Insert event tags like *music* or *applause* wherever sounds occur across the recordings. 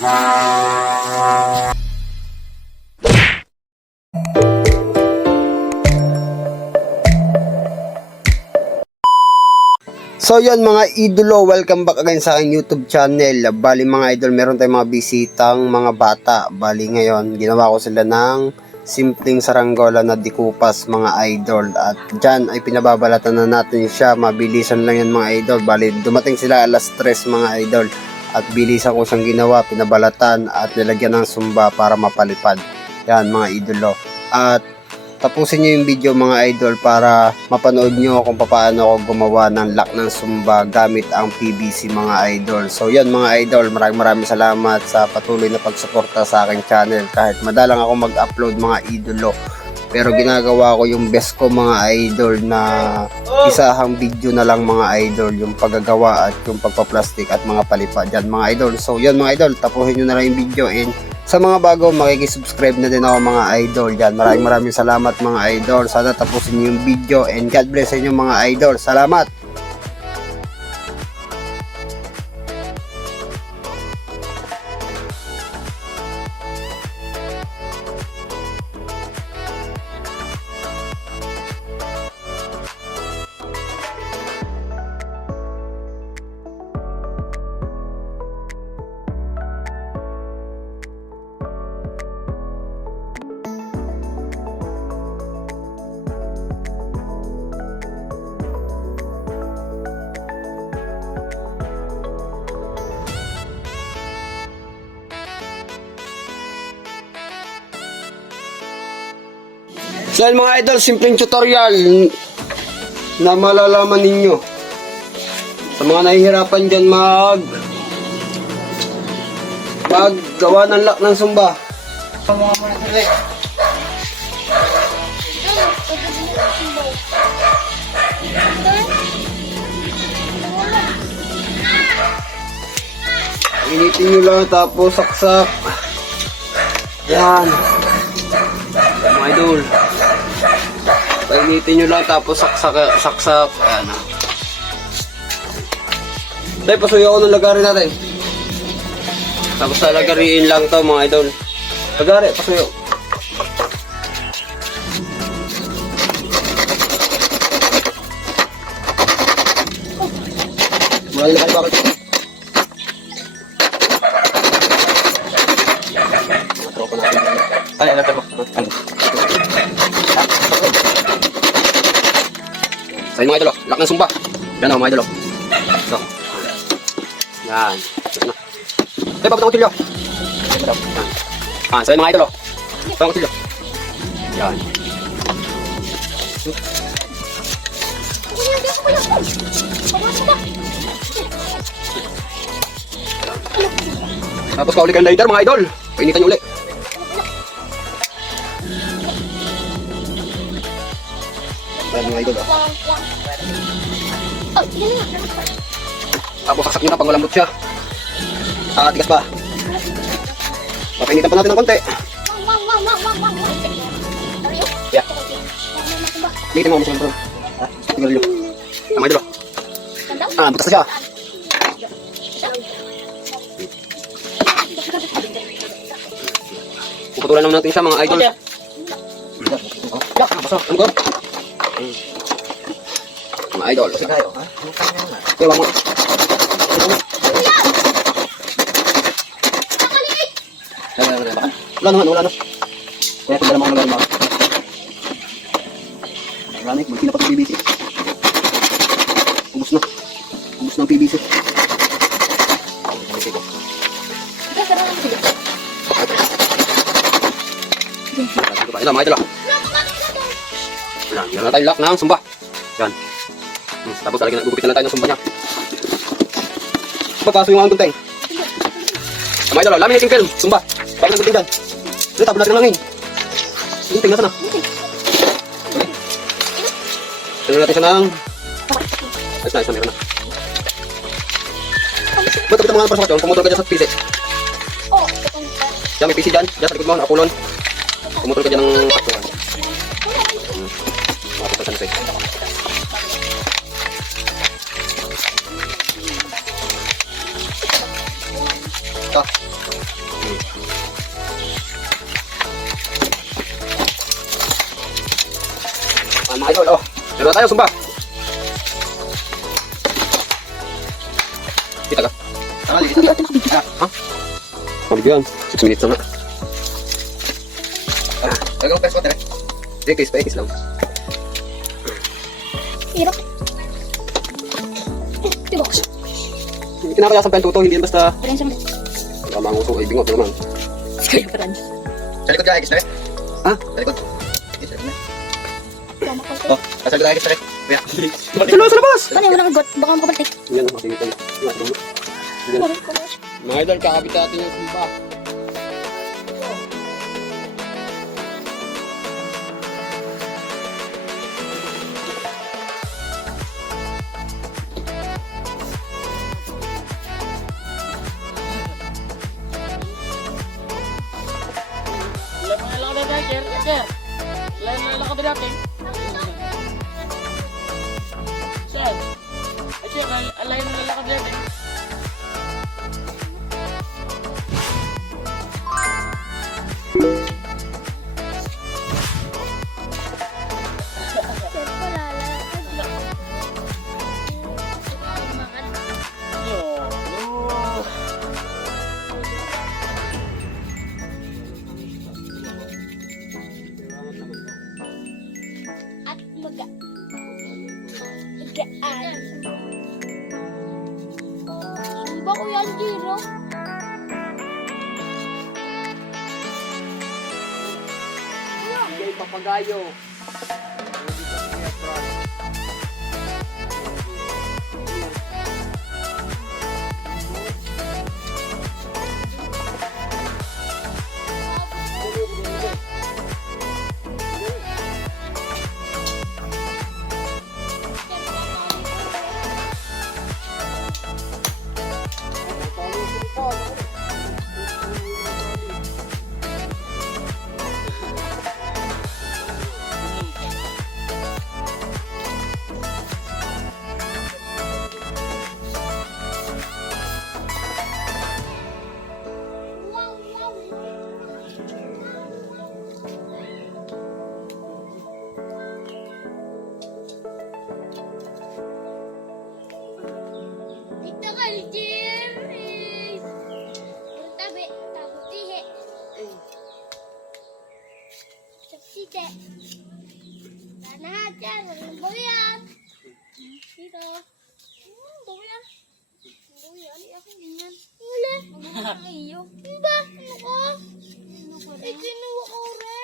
So yun mga idolo, welcome back again sa aking YouTube channel. Bali mga idol, meron tayong mga bisitang mga bata. Bali ngayon, ginawa ko sila ng simpleng saranggola na dikupas mga idol. At dyan ay pinababalatan na natin siya. Mabilisan lang yan mga idol. Bali dumating sila alas 3 mga idol. At bilisan ko siyang ginawa, pinabalatan at nilagyan ng sumba para mapalipad. Yan mga idolo. At tapusin nyo yung video mga idol para mapanood nyo kung paano ako gumawa ng lock ng sumba gamit ang PVC mga idol. So yan mga idol, maraming maraming salamat sa patuloy na pagsuporta sa aking channel kahit madalang ako mag-upload mga idolo. Pero ginagawa ko yung best ko mga idol na isahang video na lang mga idol yung paggagawa at yung pagpa-plastic at mga palipad dyan mga idol. So yan mga idol, tapusin nyo na lang yung video and sa mga bago, makikisubscribe na din ako mga idol dyan. Maraming maraming salamat mga idol. Sana tapusin niyo yung video and God bless inyo mga idol. Salamat! So yan mga idol, simpleng tutorial na malalaman ninyo. Sa mga nahihirapan dyan mag maggawa ng lock ng sumba. Initin nyo lang tapos saksak. Yan. Mga idol. Painitin nyo lang tapos saksak, saksak. Ayan na. Tay, pasuyo ako ng lagarin natin. Tapos lalagariin lang to mga idol. Lagari, pasuyo. Mahal na kayo bakit? Sa inyo mga idol, oh. lock ng sumba. Yan ako mga idol. oh. So. Yan. Yan. Ay, papatang kutilyo. Yan. Ah, sa inyo mga idol. oh. Papatang kutilyo. Yan. Tapos kauli kang lighter mga idol. Painitan nyo ulit. Mga idol. oh. Tapos saksak nyo na pag malambot siya. Ah, tigas pa. Papainitan pa natin ng konti. Yeah. Wang, wang, wang. Likitin mo mo siya. Ha? Tingnan nyo. Ang mga idol. Ah, butas na siya. Puputulan lang natin siya mga idol. Yak, basa. Ano ko? Idol. Tayo, ha? Wag mo. Wala, wala, wala. Wala naman, wala na. Kaya ito lang mga magaling mga. Wala na, bulti na pa sa PVC. Ubus na. Ubus na ang ko. Ito, mga idol. Yan, yan na tayo lock ng sumba. Hmm, tapos lalagyan, gugupitan lang tayo ng sumba niya. Pagkaso yung mga tunteng. Idol, ah, laminating film, sumba. Pag naggunting dyan. Ito, tapos natin ng langin. Gunting, nasa na? Tignan natin siya ng... Ayos na, ayos na, meron na. Ba't tapos mga pasok yun? Pumutol ka dyan sa PC. Oh, itong Yan, may PC dyan. Dyan sa likod mo, nakapulon. Pumutol ka dyan ng sakto. yan. Makapunta sa likod. Mga idol, oh. Meron tayo, sumba. Kita ka. Tara, Hindi ito nakabigyan. Ha? Mabigyan. 6 minutes na nga. Ah, talagang water eh. Hindi, case pa, case lang. Hirap. Di ba kasi? Hindi kinakayasan pa yung tuto, hindi yan basta Pero yung Baka mangusok ay bingot naman. Kaya pa rin. Sa likod ka, Agis na rin. Ha? Sa likod. Oh, sa likod Agis na rin. Kuya. Sa labas, sa labas! Ano yung walang got? Baka makabalik. Yan, makikita niyo. Ko. Mga idol, kakabit natin yung. Ilan mo lang lang kami natin? Ay sir, alayin mo lang kami natin. Bigay papagayo. Dito. Hmm, bawian. Bawian, di ako ganyan. Wala. Ang iyo. Ba? Ano ko? Eh, kinuha ko re.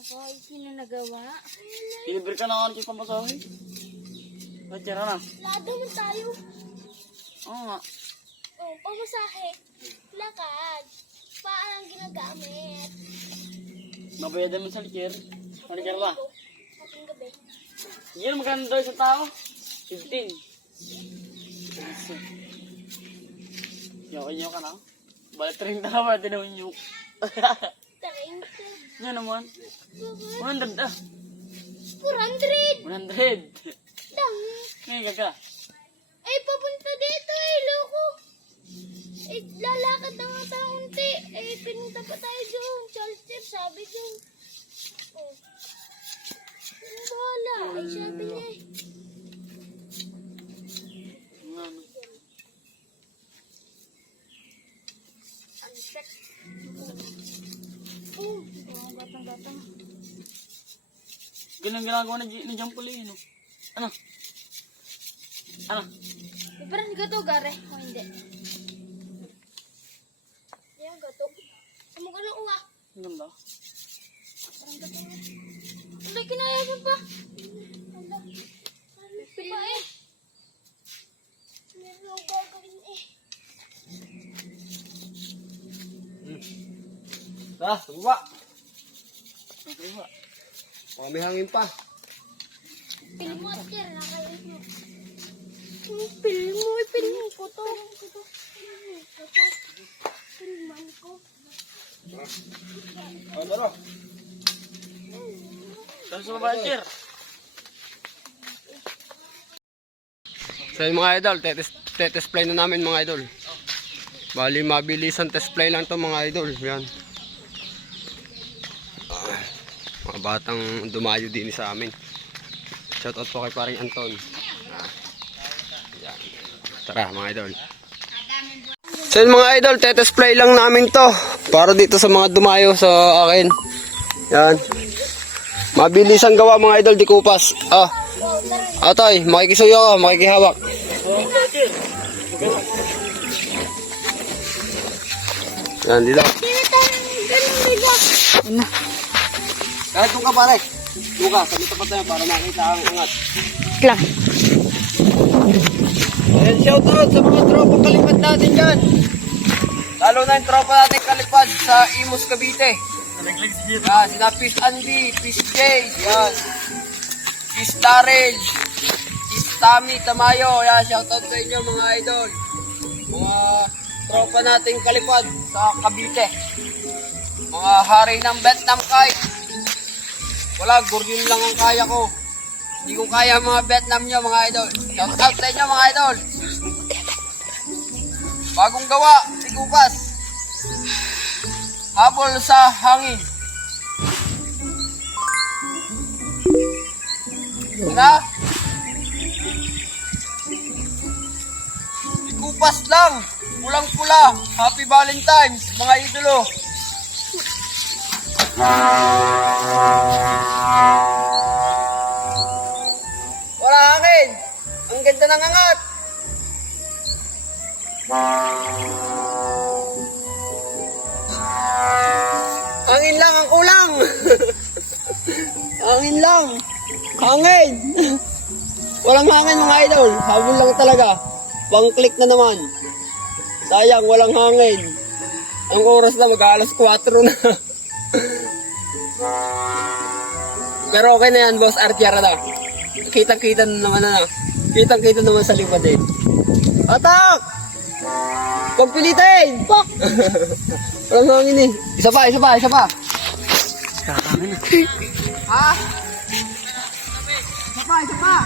Ako, sino nagawa? Deliver ka na ako ng pamasahe. Ba't yan na? Lado mo tayo. Oo nga. Pamasahe. Lakad. Paano ginagamit? Mabayadan mo sa likir. Malikir ba? Ating gabi. Yan, isang tao? 15. Yoko nyo ka na. Balik 30 na ba? Tinawin nyo. Taring ko. Yan naman. 100 ah. 400! 100. Dang! Ngayon ka ka. Ay, papunta dito eh, loko. Eh, lalakad na nga tayo unti. Eh, pinunta pa tayo doon. Charles sabi din. Oh. Ano bahala? Ay, sabi niya eh. Ano? Uncheck. Oh, oh gatang-gatang. Ganun ginagawa ni, ni John Paul eh, no? Ano? Ano? Eh, parang gato, gare. O hindi. Yan, gato. Amo ka na uwa. Ang ganda. Parang gato nga. Wala, kinaya mo pa. Wala. Ano pa eh? Meron akong gagawin eh. Ah, sumba. Okay ba? Baka may hangin pa. Pil mo, sir. Nakayos mo. Yung pil mo, ko to. Pilin ko to. Pilman ko. Oh, daro. Tapos sa babae, sir. So mga idol, tetest, tetest play na namin mga idol. Bali mabilisan test play lang to mga idol. Yan. Ah, mga batang dumayo din sa amin. Shoutout po kay paring Anton. Ah, yan. Tara mga idol. So yun, mga idol, tetest play lang namin to. Para dito sa mga dumayo sa akin. Yan. Mabilis ang gawa mga idol, di kupas. Ah. Atoy, makikisuyo ka, makikihawak. Yan, dito. Ganun nila. Kahit kung ka pare. Doon ka, sa tapat na yan para makita ang angat. Lang. Ayan, shoutout sa mga tropa kalipad natin dyan. Lalo na yung tropa natin kalipad sa Imus Cavite. Yan, sina Peace Andy, Peace Jay, yan. Peace Darrell, Peace Tammy Tamayo, yan, shoutout sa inyo mga idol. Mga tropa nating kalipad sa Cavite. Mga hari ng Vietnam kite. Wala, guryon lang ang kaya ko. Hindi ko kaya mga Vietnam nyo, mga idol. Shout out sa inyo, mga idol. Bagong gawa, sigupas. Habol sa hangin. Ano? Sigupas lang. Pulang-pula. Happy Valentine's, mga idolo. Wala hangin. Ang ganda ng angat. Hangin lang ang kulang. *laughs* hangin lang. Hangin. Walang hangin mga idol. Habol lang talaga. Pang-click na naman. Sayang, walang hangin. Ang oras na mag-alas 4 na. *laughs* Pero okay na yan, boss Artiara na. Kitang-kita na naman na. Kitang-kita naman sa likod eh. Atak! Pagpilitin! Pok. *laughs* Walang hangin eh. Isa pa, isa pa, isa pa. *laughs* Ha? Isa pa, isa pa.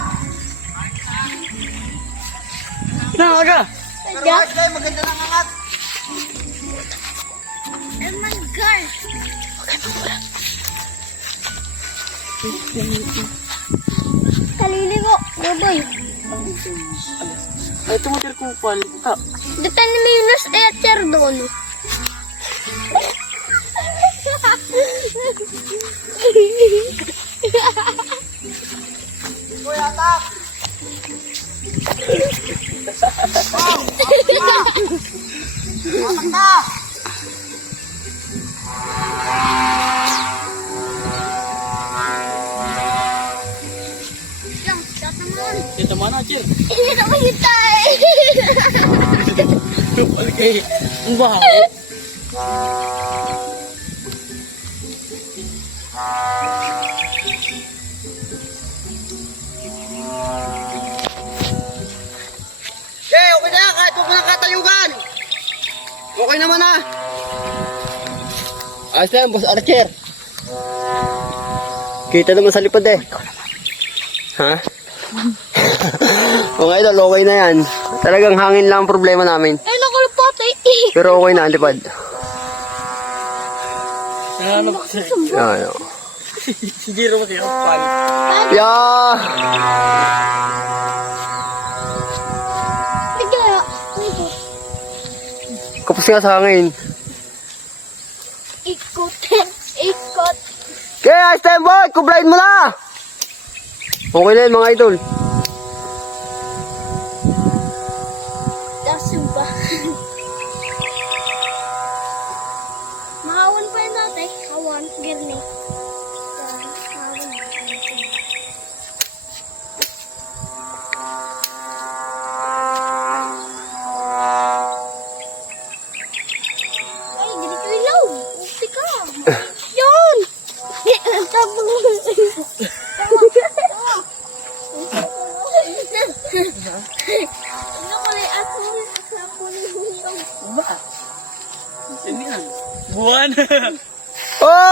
Naga! Pero kahit kayo, maganda lang angat. Oh my God. Kaliligo, boboy. Ay, tumatir ko pal. Ah, Datan ni Minus Ether doon. *laughs* Okay. Ang bahaw. Okay, okay na, kahit huwag mo na katayugan. Okay naman na. Ayos na yan, boss Archer. Kita naman sa lipad eh. Ha? *laughs* Mga idol, okay na yan. Talagang hangin lang ang problema namin. Pero okay na, lipad. Ano ba kasi? Yan. Si Jiro kasi ang pal. Yeah! Kapos nga sa hangin. Ikot. *laughs* Ikot. Kaya, ice time boy! Kublain mo na! Okay na yun, mga idol. me.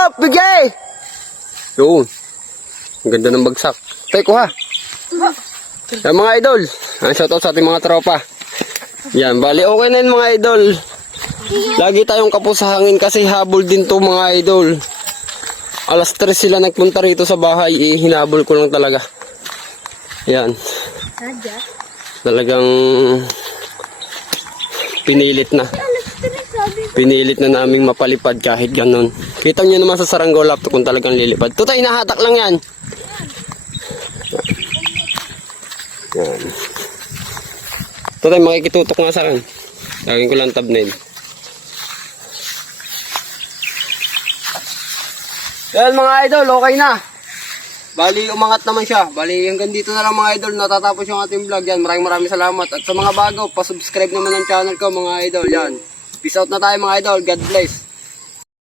Oh, bigay! Yun. Ang ganda ng bagsak. Tay, kuha. Yan mga idol. Ang shoutout sa ating mga tropa. Yan, bali okay na yun mga idol. Lagi tayong kapos sa hangin kasi habol din to mga idol. Alas 3 sila nagpunta rito sa bahay, eh, hinabol ko lang talaga. Yan. Talagang pinilit na. Alas 3 sabi ko. Pinilit na naming mapalipad kahit ganun. Kita nyo naman sa saranggola to kung talagang lilipad. Tutay, nahatak lang yan. Yan. Tutay, makikitutok nga sa kan. Lagyan ko lang thumbnail. Yan mga idol, okay na. Bali, umangat naman siya. Bali, hanggang dito na lang mga idol. Natatapos yung ating vlog. Yan, maraming maraming salamat. At sa mga bago, pasubscribe naman ng channel ko mga idol. Yan. Peace out na tayo mga idol. God bless.